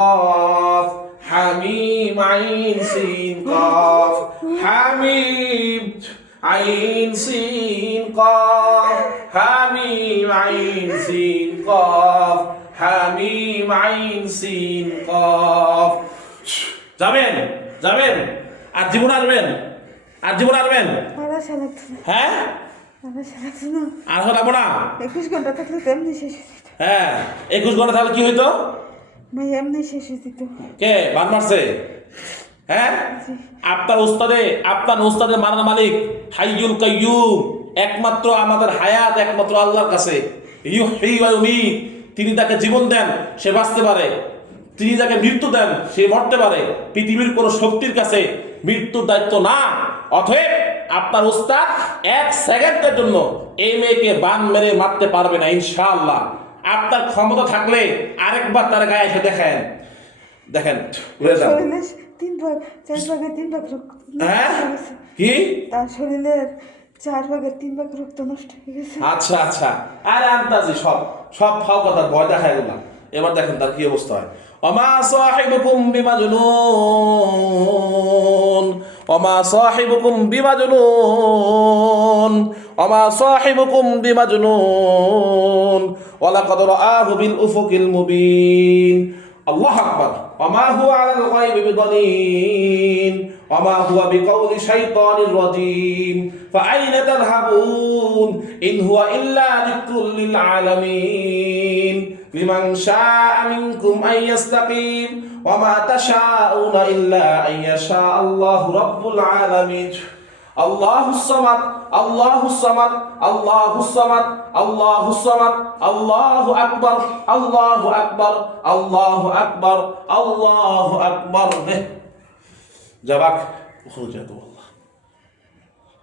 قاف حميم عين سين قاف حميم عين سين قاف حميم عين سين قاف حميم عين سين قاف যাবেন যাবেন আর জীবন আসবেন আর জীবন আসবেন আড়াইশো লাগতো না হ্যাঁ আড়াইশো লাগতো না আর হলাবো না একুশ ঘন্টা থাকলে তো এমনি শেষ হয়ে যেত হ্যাঁ একুশ ঘন্টা তাহলে কি হইতো ভাই এমনি শেষ যেত কে মারছে? হ্যাঁ? আপনার উস্তাদে আপনার উস্তাদের মারার মালিক হাইয়ুল কাইয়ুম একমাত্র আমাদের হায়াত একমাত্র আল্লাহর কাছে। তিনি তাকে জীবন দেন সে বাঁচতে পারে। তিনি যাকে মৃত্যু দেন সে মরতে পারে। পৃথিবীর কোনো শক্তির কাছে মৃত্যুর দায়িত্ব না। অতএব আপনার উস্তাদ এক সেকেন্ডের জন্য এই মেয়েকে বান মেরে মারতে পারবে না ইনশাআল্লাহ। আপনার ক্ষমতা থাকলে আরেকবার তার গায়ে এসে দেখেন। দেখেন যান। শরীরের তিন ভাগ চার ভাগের তিন ভাগ রক্ত হ্যাঁ কি? তার শরীরের চার ভাগের তিন ভাগ রক্ত নষ্ট হয়ে গেছে। আচ্ছা আচ্ছা। আরে আন্দাজি সব সব ফাও কথা ভয় দেখায় এগুলা এবার দেখেন তার কি অবস্থা হয়। অমা সাহেবুকুম বিমাজনুন। অমা সাহেবুকুম বিমাজনুন। অমা সাহেবুকুম বিমাজনুন। ওয়ালা কদ রাআহু বিল উফুকিল মুবিন। আল্লাহু আকবার। অমা হুয়া আলাল গায়বি বিদালিন। وما هو بقول شيطان رجيم. فأين تذهبون؟ إن هو إلا ذكر للعالمين. لمن شاء منكم أن يستقيم. وما تشاءون إلا أن يشاء الله رب العالمين. الله الصمد الله الصمد الله الصمد الله الصمد الله أكبر الله أكبر الله أكبر الله أكبر. যাবাক ওখানে যা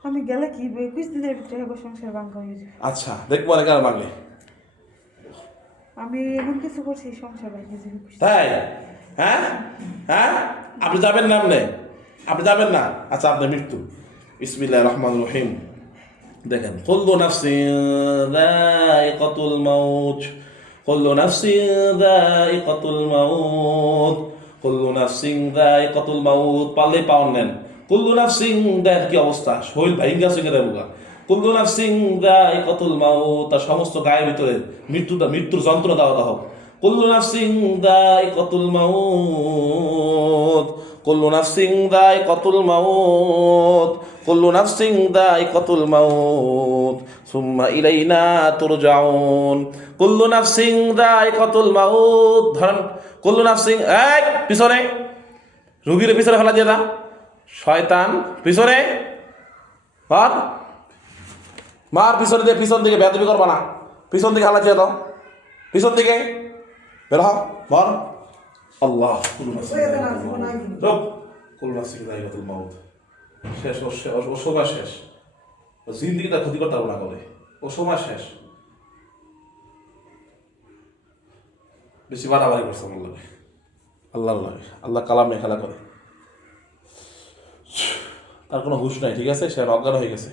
আমি গেলে কি একুশ দিনের ভিতরে হবে সংসার ভাঙ্গা হয়ে যাবে আচ্ছা দেখব আর কেন ভাঙলে আমি এমন কিছু করছি সংসার ভাঙ্গা যাবে তাই? হ্যাঁ? হ্যাঁ? আপনি যাবেন না আপনি? আপনি যাবেন না? আচ্ছা আপনার মৃত্যু। ইসমিল্লা রহমান রহিম। দেখেন কল্লু নাফসিন দায়িকাতুল মাউত। কল্লু নাফসিন দায়িকাতুল মাউচ কুল্লু নাফসিন কতুল মাউত পারলে পাওয়ার নেন। কুল্লু নাফসিং দেন কি অবস্থা? শৈল ভাইঙ্গা সিং দেয় দেবুগা কুল্লু দায় কতুল মাউত, তার সমস্ত গায়ের ভিতরে মৃত্যুটা, মৃত্যুর যন্ত্রণা দেওয়া দাও কুল্লু দায় কতুল মাউত কুল্লু নাফসিন যায়িকাতুল মাউত, কুল্লু নাফসিন যায়িকাতুল মাউত, সুম্মা ইলাইনা তুরজাউন। কুল্লু নাফসিন যায়িকাতুল মাউত, ধরেন, কুল্লু নাফসিন এক পিছনে, রুগীর পিছনে ফেলা দিয়ে দাও। শয়তান, পিছনে, মার মার পিছনে দিয়ে পিছন দিকে বেদবি করবা না। পিছন দিকে হালা দিয়ে দাও। পিছন দিকে, বের হ মর। আল্লাহ। শেষ ওর সময় শেষ। ও জিন্দিগিটা ক্ষতি করতে পারব না করে। ও সময় শেষ। বেশি বাড়াবাড়ি করছে আমার লাগে। আল্লাহর লাগে। আল্লাহ কালাম খেলা করে। তার কোনো হুশ নাই ঠিক আছে? সে অজ্ঞান হয়ে গেছে।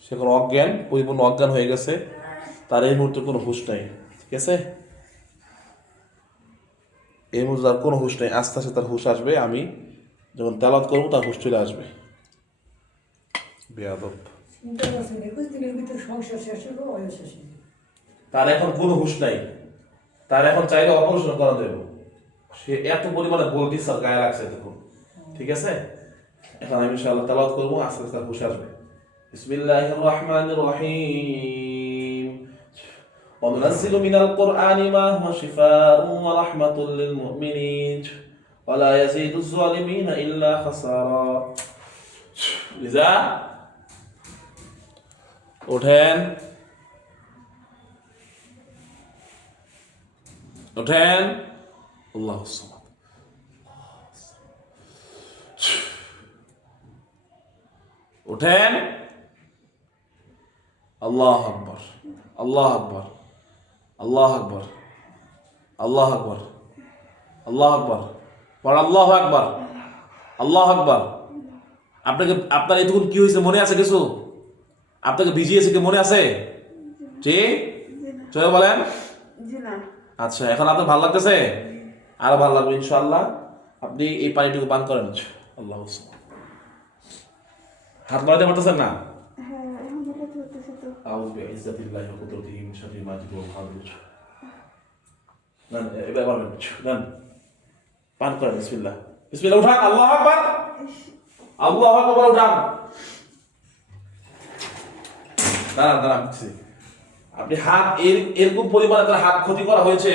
সে কোনো অজ্ঞান পরিপূর্ণ অজ্ঞান হয়ে গেছে। তার এই মুহূর্তে কোনো হুশ নাই ঠিক আছে? এই মুহূর্তে তার কোনো হুশ নেই। আস্তে আস্তে তার হুশ আসবে। আমি যখন তেলাত করব তার হুশ চলে আসবে। বেয়াদব। যাবে। তার এখন কোনো হুশ নাই। তার এখন চাইলে অপারেশন করা দেব। সে এত পরিমাণে বলতি স্যার গায়ে লাগছে দেখুন ঠিক আছে? এখন আমি ইনশাআল্লাহ তেলাওয়াত করব আস্তে আস্তে তার হুশ আসবে। বিসমিল্লাহির রহমানির রহিম। وننزل من القرآن ما هو شفاء ورحمة للمؤمنين ولا يزيد الظالمين إلا خسارا لذا ওঠেন ওঠেন আল্লাহ সামাদ ওঠেন আল্লাহ আকবর আল্লাহ আকবর আল্লাহ আকবর আল্লাহ আকবর আল্লাহ আকবর পর আল্লাহ আকবর আল্লাহ আকবর। আপনাকে আপনার এতক্ষণ কি হয়েছে মনে আছে কিছু? আপনাকে ভিজিয়েছে কি মনে আছে? ঠিক চলে বলেন। আচ্ছা এখন আপনার ভালো লাগতেছে? আরও ভালো লাগবে ইনশাআল্লাহ। আপনি এই পানিটুকু পান করেন আল্লাহ হাত নড়াতে পারতেছেন না? চলতেছে তো أعوذ بعزة الله وقدرته من شر ما تجد وحاضر নেন এবার পারবেন নেন পান করেন বিসমিল্লাহ বিসমিল্লাহ উঠান আল্লাহ আকবার আল্লাহ আকবার উঠান দাঁড়ান দাঁড়ান দিচ্ছি। আপনি হাত এর এরকম পরিমাণে তার হাত ক্ষতি করা হয়েছে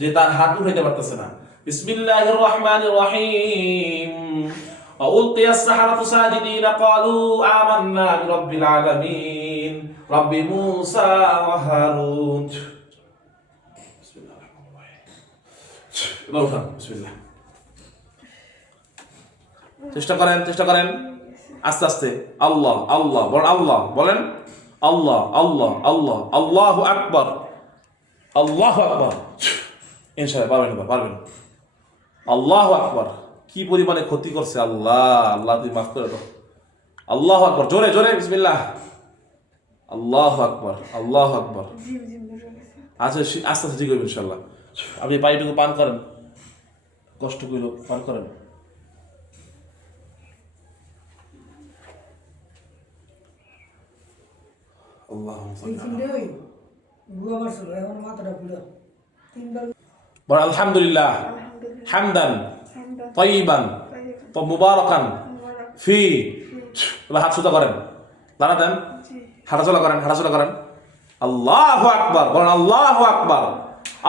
যে তার হাত উঠাইতে পারতেছে না বিসমিল্লাহির রহমানির রহিম وألقي السحرة ساجدين قالوا آمنا برب العالمين رب موسى وهارون بسم الله الرحمن الرحيم এবার উঠান বিসমিল্লাহ চেষ্টা করেন চেষ্টা করেন আস্তে আস্তে আল্লাহ আল্লাহ বলেন আল্লাহ বলেন আল্লাহ আল্লাহ আল্লাহ আল্লাহ আকবর আল্লাহ আকবর ইনশাল্লাহ পারবেন এবার, পারবেন আল্লাহ আকবর কি পরিমাণে ক্ষতি করছে আল্লাহ আল্লাহ তুই মাফ করে দাও আল্লাহ আকবর জোরে জোরে বিসমিল্লাহ আল্লাহ আকবর আল্লাহ আকবর। আচ্ছা আস্তে আস্তে ঠিক হবে ইনশাল্লাহ। আপনি পানিটুকু পান করেন। কষ্ট করল পান করেন। আলহামদুলিল্লাহ। হামদান তৈবান মুবারকান ফি হাত সুতা করেন। দাঁড়া দেন জি হাঁটাচলা করেন হাঁটাচলা করেন। আল্লাহ আকবার বলেন আল্লাহ আকবার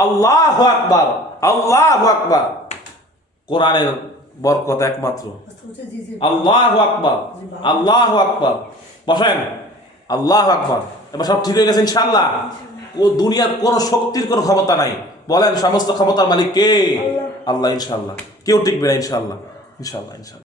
আল্লাহ আকবার আল্লাহ আকবার। কোরআনের বরকত একমাত্র। আল্লাহ আকবার আল্লাহ আকবার। বসেন আল্লাহ আকবার। এবার সব ঠিক হয়ে গেছে ইনশাল্লাহ ও দুনিয়ার কোন শক্তির কোনো ক্ষমতা নাই। বলেন সমস্ত ক্ষমতার মালিক কে? আল্লাহ। ইনশাল্লাহ কেউ টিকবে না ইনশাল্লাহ ইনশাল্লাহ ইনশাল্লাহ